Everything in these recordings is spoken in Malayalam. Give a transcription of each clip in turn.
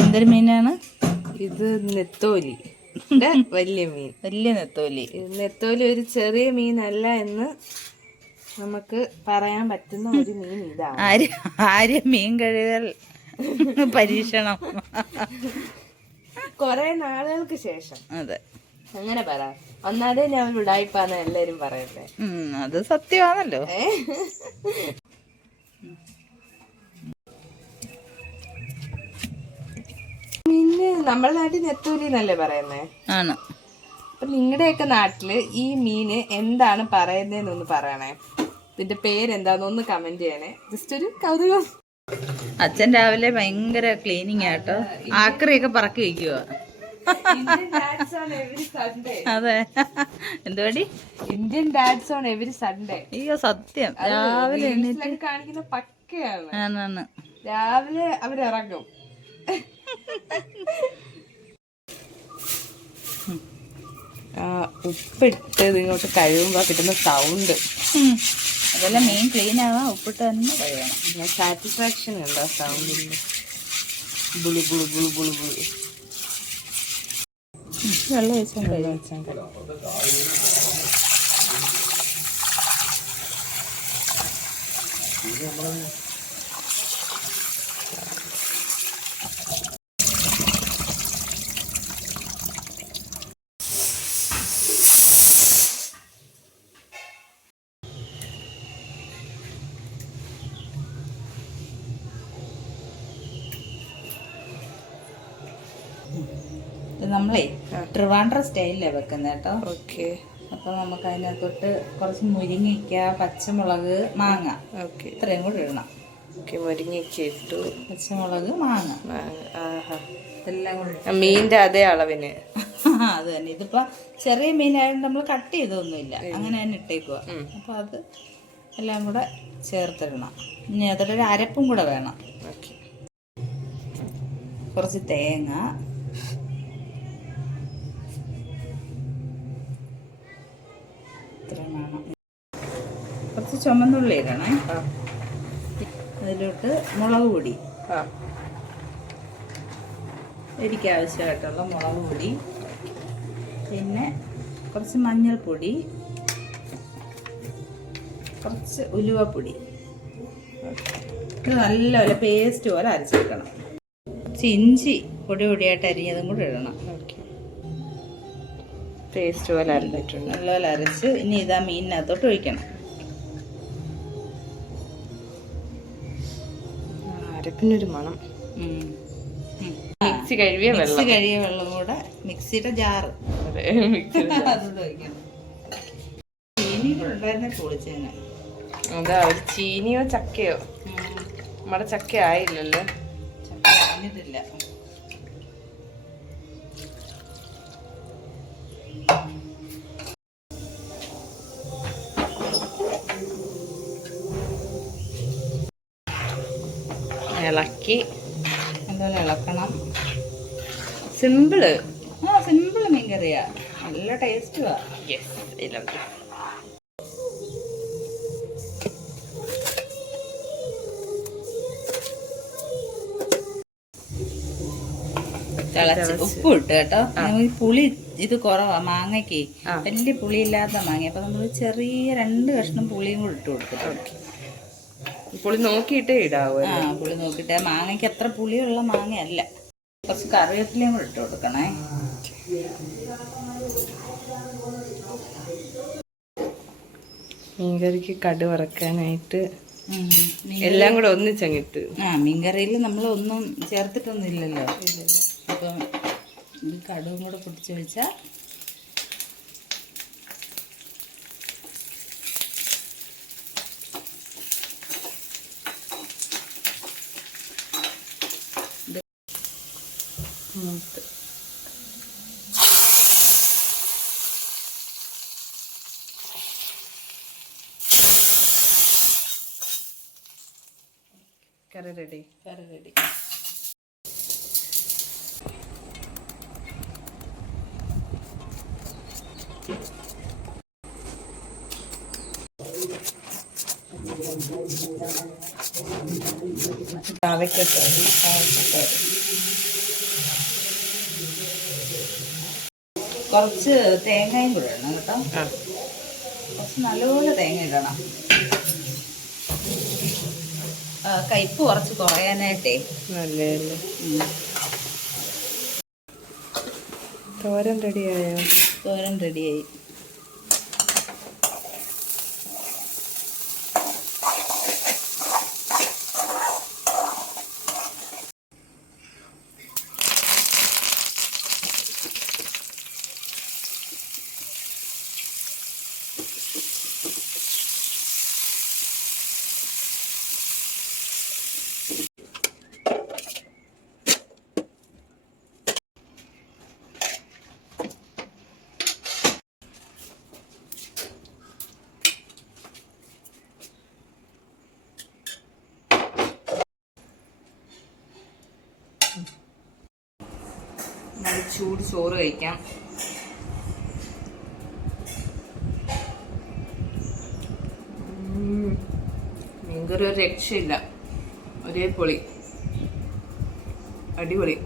എന്തൊരു മീനാണ്? ഇത് നെത്തോലി. വലിയ മീൻ. വലിയ നെത്തോലി. നെത്തോലി ഒരു ചെറിയ മീനല്ല എന്ന് നമുക്ക് പറയാൻ പറ്റുന്ന ഒരു മീൻ ഇതാണ്. ആര് ആര് മീൻ കഴുകൽ പരീക്ഷണം? കുറെ നാളുകൾക്ക് ശേഷം. അതെ. അങ്ങനെ പറ. ഒന്നാതെ ഞാൻ ഉടായിപ്പാന്ന് എല്ലാരും പറയുന്നത് അത് സത്യമാണല്ലോ. നമ്മുടെ നാട്ടിൽ നെത്തൂലി എന്നല്ലേ പറയുന്നേ? ആണ്. അപ്പൊ നിങ്ങളുടെയൊക്കെ നാട്ടിൽ ഈ മീന് എന്താണ് പറയുന്നതെന്നൊന്ന് പറയണേ. ഇതിന്റെ പേരെന്താന്നൊന്ന് കമന്റ് ചെയ്യണേ. ജസ്റ്റ് ഒരു കൗതുകം. അച്ഛൻ രാവിലെ ഭയങ്കര ക്ലീനിങ് ആട്ടോ ആക്രിയൊക്കെ പറക്കി വയ്ക്കുക അതെ. എന്തുവാടി Indian dance on every Sunday അയ്യോ സത്യം. രാവിലെ കാണിക്കുന്ന പക്കയാണ്. രാവിലെ അവരിറങ്ങും. ഉപ്പിട്ട് ഇങ്ങോട്ട് കഴിയുമ്പോ കിട്ടുന്ന സൗണ്ട് അതെല്ലാം മെയിൻ ക്ലീൻ ആവാ ഉപ്പിട്ട് തന്നെ കഴിയണം. സാറ്റിസ്ഫാക്ഷൻ ഉണ്ടോ സൗണ്ടിന് ബുളു ബുളു ബുളു ബുളു ബുളു. വെള്ളം ഒഴിച്ചാൽ ഇത് നമ്മളേ ട്രിവാൻഡ്ര സ്റ്റൈലിലാണ് വെക്കുന്നത് കേട്ടോ. ഓക്കെ. അപ്പോൾ നമുക്ക് അതിനകത്തോട്ട് കുറച്ച് മുരിങ്ങയ്ക്ക പച്ചമുളക് മാങ്ങ ഓക്കെ. ഇത്രയും കൂടി ഇടണം. ഓക്കെ മുരിങ്ങയ്ക്ക ഇട്ടു. പച്ചമുളക് മാങ്ങ. ആഹാ. എല്ലാം കൂടി അതേ അളവിന്. അത് തന്നെ. ഇതിപ്പോ ചെറിയ മീനായതുകൊണ്ട് നമ്മൾ കട്ട് ചെയ്തൊന്നുമില്ല. അങ്ങനെ തന്നെ ഇട്ടേക്കുക അപ്പൊ അത് എല്ലാം കൂടെ ചേർത്തിടണം. ഇനി അതിലൊരു അരപ്പും കൂടെ വേണം. കുറച്ച് തേങ്ങ ഇത്രയും വേണം കുറച്ച് ചുമന്നുള്ളി ഇടണേ. അതിലോട്ട് മുളക് പൊടി. എനിക്ക് ആവശ്യമായിട്ടുള്ള മുളക് പൊടി. പിന്നെ കുറച്ച് മഞ്ഞൾപ്പൊടി. കുറച്ച് ഉലുവപ്പൊടി. ഇത് നല്ലപോലെ പേസ്റ്റ് പോലെ അരച്ചെടുക്കണം. കുറച്ച് ഇഞ്ചി പൊടി പൊടിയായിട്ട് അരിഞ്ഞതും കൂടെ ഇടണം. പേസ്റ്റ് പോലെ അരഞ്ഞിട്ടുണ്ട്. നല്ലപോലെ അരച്ച് ഇനി ഇതാ മീനിനകത്തോട്ട് ഒഴിക്കണം. അരപ്പിനൊരു മണം. മിക്സി കഴുകിയ മിക്സി വെള്ളം. കഴിയ വെള്ളം കൂടെ മിക്സിയുടെ ജാറ് ചീനി ഉണ്ടായിരുന്നെ പൊളിച്ചേനെ. അതാ ഒരു ചീനിയോ ചക്കയോ? നമ്മുടെ ചക്ക ആയില്ലല്ലോ. ചക്ക ഇളക്കി നല്ലപോലെ ഇളക്കണം. സിമ്പിൾ. ആ സിമ്പിൾ മീൻ കറിയാ നല്ല ടേസ്റ്റുവാ. യെസ് തിളച്ച് ഉപ്പ് ഇട്ട് കേട്ടോ. പുളി ഇത് കുറവാ മാങ്ങയ്ക്ക്. വലിയ പുളിയില്ലാത്ത മാങ്ങ അപ്പൊ നമ്മൾ ചെറിയ രണ്ട് കഷ്ണം പുളിയും കൂടി ഇട്ട് കൊടുത്തിട്ടുണ്ട്. പുളി നോക്കിയിട്ടേ ഇടാവൂ ആ പുളി നോക്കിയിട്ട് മാങ്ങയ്ക്ക് അത്ര പുളിയുള്ള മാങ്ങയല്ല. കുറച്ച് കറിവേപ്പിലയും കൂടെ ഇട്ട് കൊടുക്കണേ. മീൻകറിക്ക് കടു വറക്കാനായിട്ട് എല്ലാം കൂടെ ഒന്നിച്ചങ്ങിട്ട്. ആ മീൻകറിയിൽ നമ്മൾ ഒന്നും ചേർത്തിട്ടൊന്നും ഇല്ലല്ലോ. അപ്പം ഈ കടുവും കൂടെ പൊട്ടിച്ച് വെച്ചാൽ കറി റെഡി കറി റെഡി പാവയ്ക്കൊക്കെ കുറച്ച് തേങ്ങയും കൂടെ ഇടണം കേട്ടോ കുറച്ച് നല്ലപോലെ തേങ്ങ ഇടണം. കയ്പ്പ് കുറച്ച് കുറയാനായിട്ടേ. തോരൻ റെഡിയായോ? തോരൻ റെഡിയായി. നല്ല ചൂട് ചോറ് കഴിക്കാം. മീൻകറി ഒരു രക്ഷയില്ല. ഒരേ പൊളി. അടിപൊളി.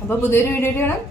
അപ്പൊ പുതിയൊരു വീഡിയോ കാണാം.